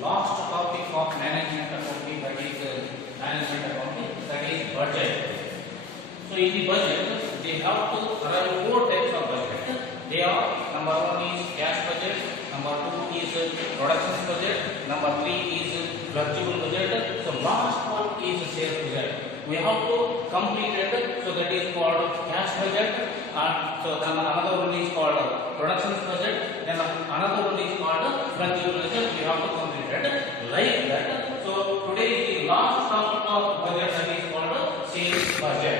last topic of management accounting, that is management accounting, that is budget. So in the budget, they have to there are four types of budget. They are number one is cash budget, number two is production budget, number three is flexible budget. So last one is sales budget. We have to complete it. So that is called cash budget. So then another one is called production budget. Then another one is called flexible budget. We have to complete it like that. So today is the last topic of budget, that is called sales budget.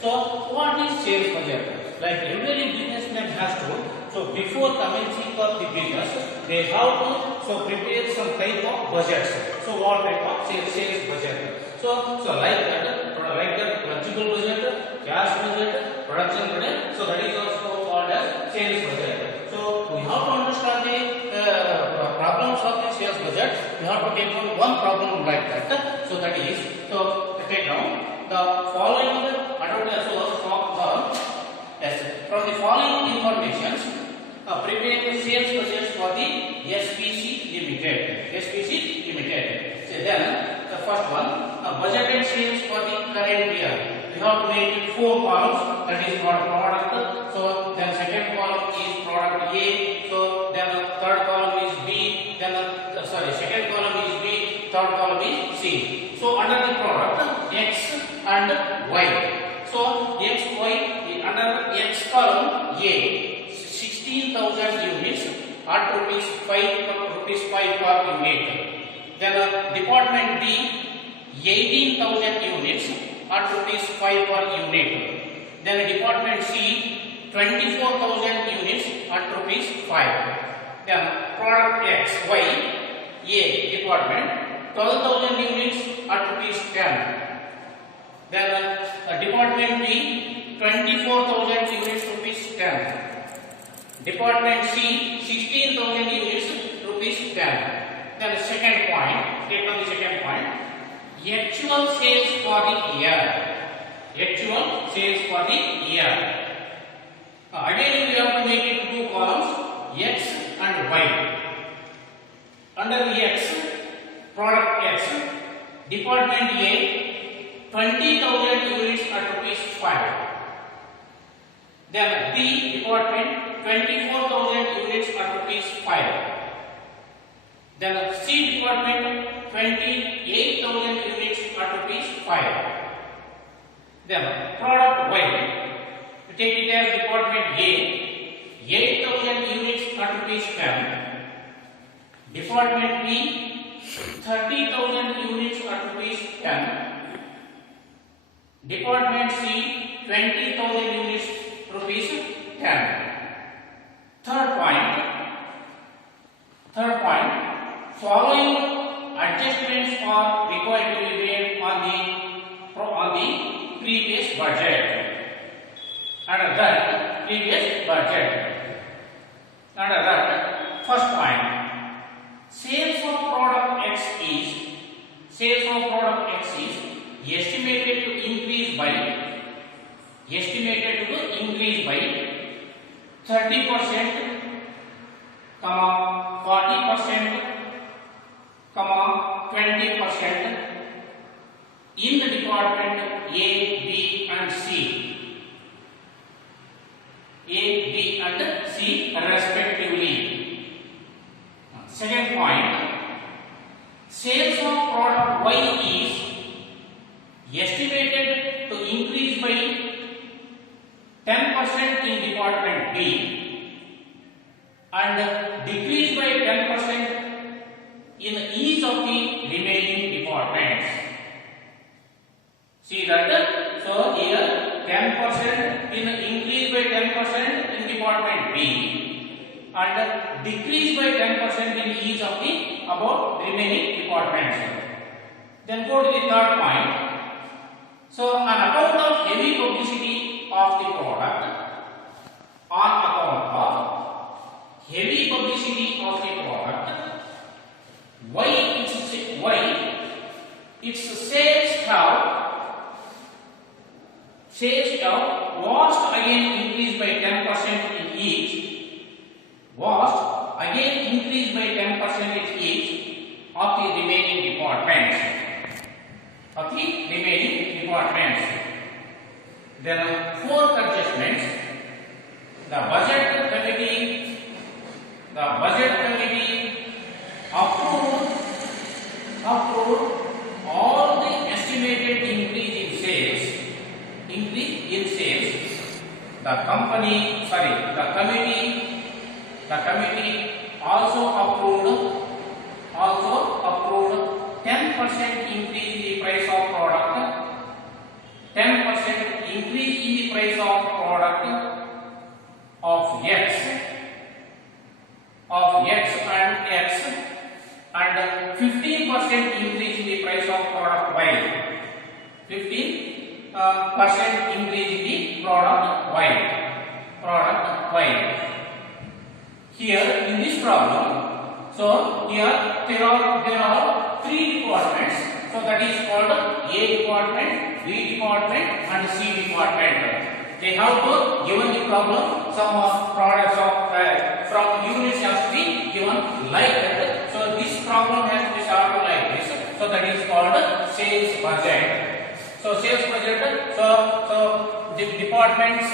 So what is sales budget? Like every businessman has to. So before commencing of the business, they have to prepare some type of budgets. So what type of sales budget? So like that flexible budget, cash budget, production budget. So that is also called as sales budget. So we have to understand the problems of the sales budget. We have to take one problem like that. So that is, take down the following from the following informations, prepare the sales budget for the SPC Limited. SPC Limited. So then the first one, budgeted sales for the current year. We have to make four columns. That is called product. So then second column is product A. So then the third column is B. Then second column is B. Third column is C. So under the product X and Y. So X, Y, under X column A, 16,000 units at rupees 5 per unit. Then department B, 18,000 units at rupees 5 per unit. Then department C, 24,000 units at rupees 5. Then product X, Y, A department, 12,000 units at rupees 10. Then department B, 24,000 units rupees 10. Department C, 16,000 units rupees 10. Then the second point, take on the second point, actual sales for the year. Actual sales for the year. Again we have to make it two columns, X and Y. Under the X, product X, department A, 20,000 units at rupees 5. Then B department, 24,000 units at rupees 5. Then C department, 28,000 units at rupees 5. Then product Y, we take it as department A, 8,000 units at rupees 10. Department B, 30,000 units at rupees 10. Department C, 20,000 units rupees 10. Third point, following adjustments are required to be made on the previous budget. Under that, previous budget. Under that, first point, sales of product X is estimated to increase by 30%, 40%, 20% in the department A, B and C. A, B and C respectively. Second point, sales of product Y is estimated to increase by 10% in department B and decrease by 10% in each of the remaining departments. See that? So here 10% in increase by 10% in department B and decrease by 10% in each of the above remaining departments. Then go to the third point. So on account of heavy publicity of the product, its sales have was again increased by 10% in each, of the budget committee approved all the estimated increase in sales. The committee also approved 10% increase in the price of product. 10% increase in the price of product of X and X, and 15% increase in the price of product Y. 15% increase in the product Y. Here in this problem, so here there are three departments. So that is called A department, B department, and C department. They have to given the problem. Some products from units has to be given like that. So this problem has to be solved like this. So that is called sales budget. So sales budget. So the departments,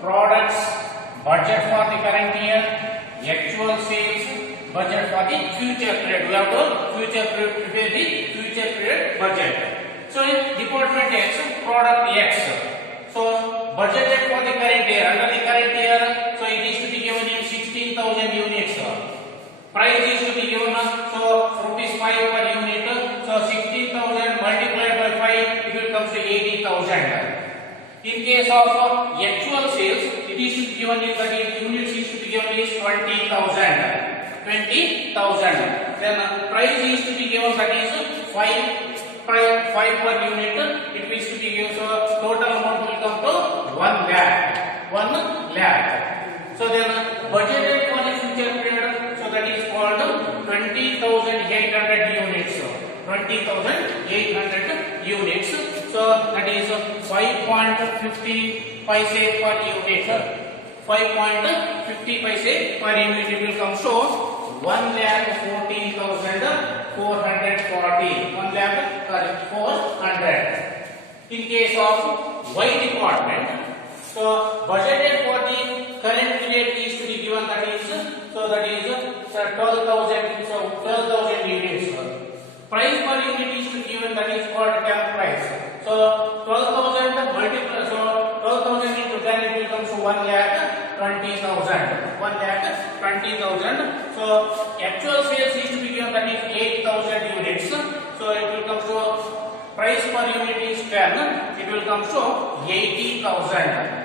products, budget for the current year, actual sales, budget for the future period. We have to prepare the future period budget. So in department X, product X. So budgeted for the current year. Under the current year, so it is to be given in 16,000 units. Price is to be given so rupees 5 per unit. So 16,000 multiplied by 5, it will come to 80,000. In case of actual sales, it is to be given in the units is to be given is 20,000. Then price is to be given, that is 5 per unit. It is to be given, so total amount will come to 1 lakh. So then budgeted for the future period, so that is called 20,800 units. 20,800 units. So that is 5.50 paise per unit. 5.50 paise per unit. It will come so 1,14,440. 1,400. In case of Y department, so budgeted for the current period is to be given, that is 12,000. So 12,000 units. Price per unit is to be given, that is called cap price. So 12,000 multiplied, so 12,000 into 10, it will come to 1,20,000. 1,20,000. So actual sales is to be given, that is 8,000 units. So it will come to price per unit is 10. It will come to 80,000.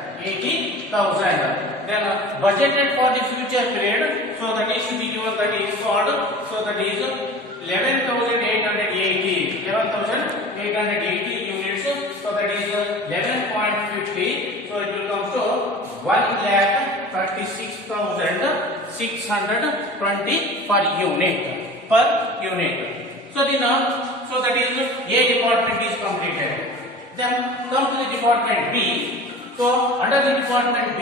Then budgeted for the future period, so that is to be given, that is called, so that is 11,880 units. So that is 11.50. So it will come to 1,36,620 per unit. So that is A department is completed. Then come to the department B. So under the department B,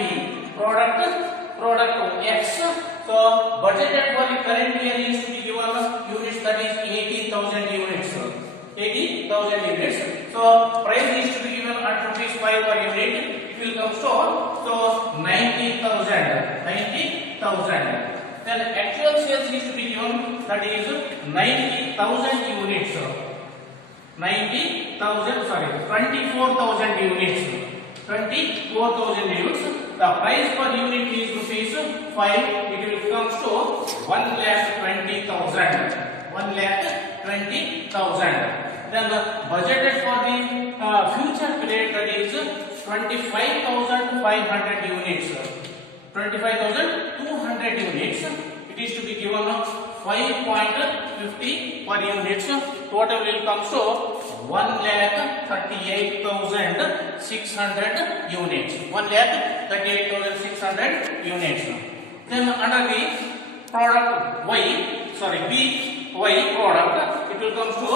product X. So budgeted for the current year is to be given units, that is 80,000 units. 80,000 units. So price is to be given at rupees 5 per unit. It will come to so 90,000. Then actual sales is to be given, that is 90,000 units. 24,000 units. 24,000 units. The price per unit is rupees 5. It will come to 1,20,000. 1,20,000. Then budgeted for the future period, that is 25,500 units. 25,200 units. It is to be given 5.50 per unit. Total will come to 1,38,600 units. 1,38,600 units. Then under the product B product, it will come to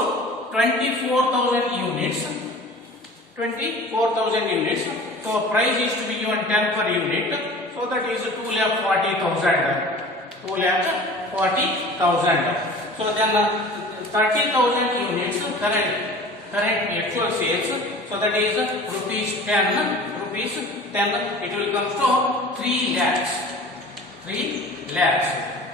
24,000 units. 24,000 units. So price is to be given 10 per unit. So that is 2,40,000. 2,40,000. So then 30,000 units current actual sales. So that is rupees 10. then it will come to 3 lakhs. 3 lakhs.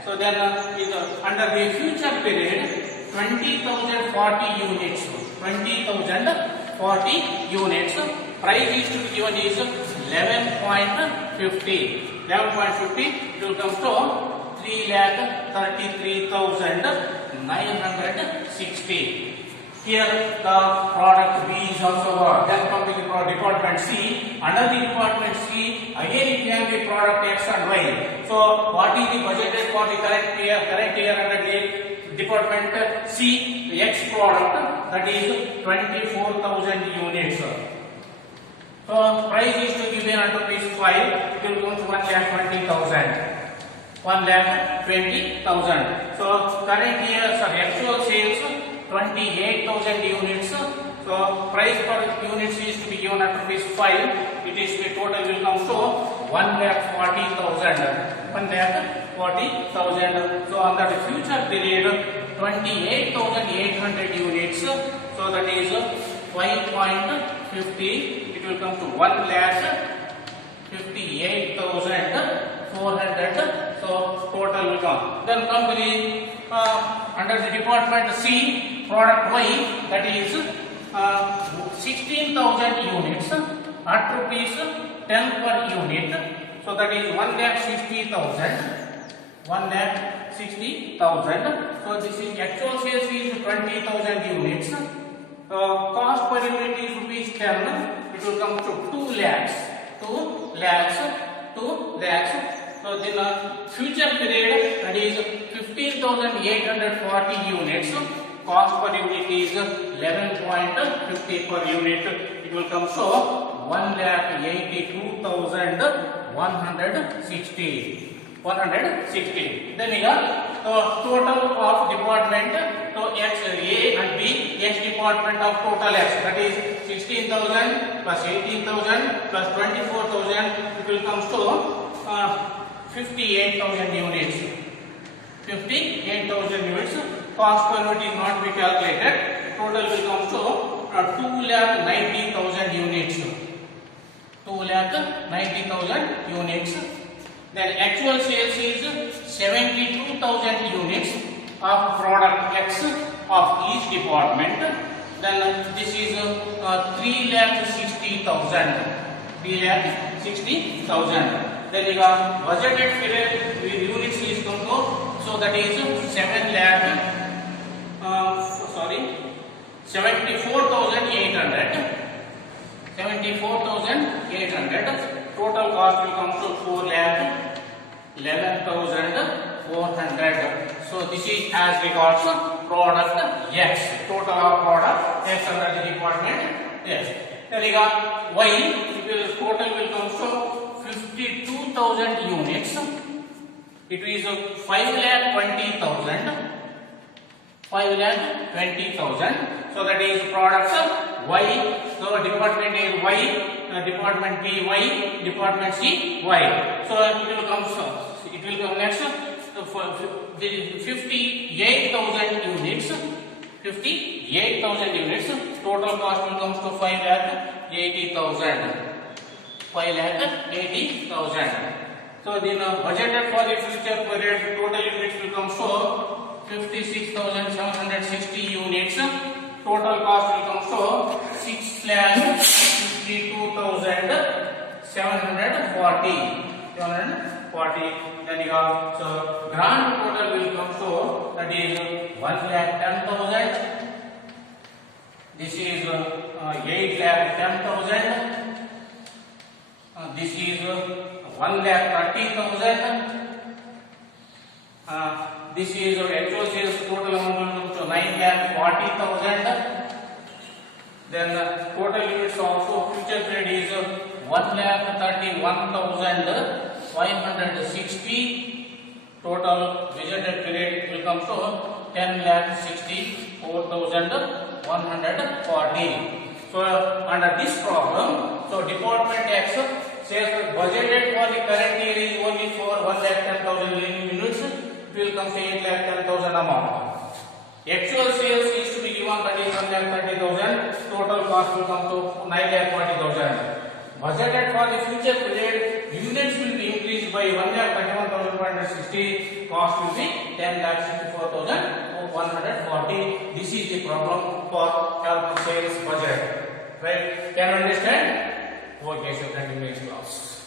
So then under the future period, 20,040 units. 20,040 units. Price is to be given is 11.50. 11.50. It will come to 3,33,960. Here the product B is also then come to the department C. Under the department C, again it can be product X and Y. So what is the budgeted for the current year under the department C? The X product, that is 24,000 units. So price is to give an rupees 5. It will come to 1,20,000. 1,20,000. So current year actual sales 28,000 units. So price per unit is to be given at rupees 5. It is the total will come to 1,40,000. 1,40,000. So under the future period, 28,800 units. So that is 5.50. It will come to 1,58,400. So total will come. Then come to the under the department C, product Y, that is 16,000 units at rupees 10 per unit. So that is 1,60,000. 1,60,000. So this is actual sales is 20,000 units. Cost per unit is rupees 10. It will come to 2 lakhs. 2 lakhs. 2 lakhs. So then future period, that is 15,840 units. Cost per unit is 11.50 per unit. It will come to 1,82,160. 160. Then total of department, so X A and B, X department of total X, that is 16,000 plus 18,000 plus 24,000. It will come to 58,000 units. 58,000 units. Cost per unit is not be calculated. Total will come to 2,90,000 units. 2,90,000 units. Then actual sales is 72,000 units of product X of each department. Then this is 3,60,000. 3,60,000. Then you got budgeted period units is come to, so that is 74,800. 74,800. Total cost will come to 4,11,400. So this is as regards product X. Total of product X under the department X. Then you got Y. Total will come to 52,000 units. It is 5,20,000. 5,20,000. So that is products Y. So department is Y. Department B Y. Department C Y. So it will come next. 58,000 units. 58,000 units. Total cost will come to 5,80,000. 5,80,000. So the budgeted for the future period total units will come to 56,760 units. Total cost will come to 6,52,740. 740. Then you have so grand total will come to, that is 1,10,000. This is 8,10,000. This is 1,30,000. This is actual sales total amount will come to 9,40,000. Then total units also future period is 1,31,560. Total budgeted period will come to 10,64,140. So under this problem, so department X says budgeted for the current year is only for 1,10,000 units. It will come to 8,10,000 amount. Actual sales is to be given, that is 1,30,000. Total cost will come to 9,40,000. budgeted for the future period, units will be increased by 1,31,560. Cost will be 10,64,140. This is the problem for sales budget. Right? Can you understand? Okay, so continue next class.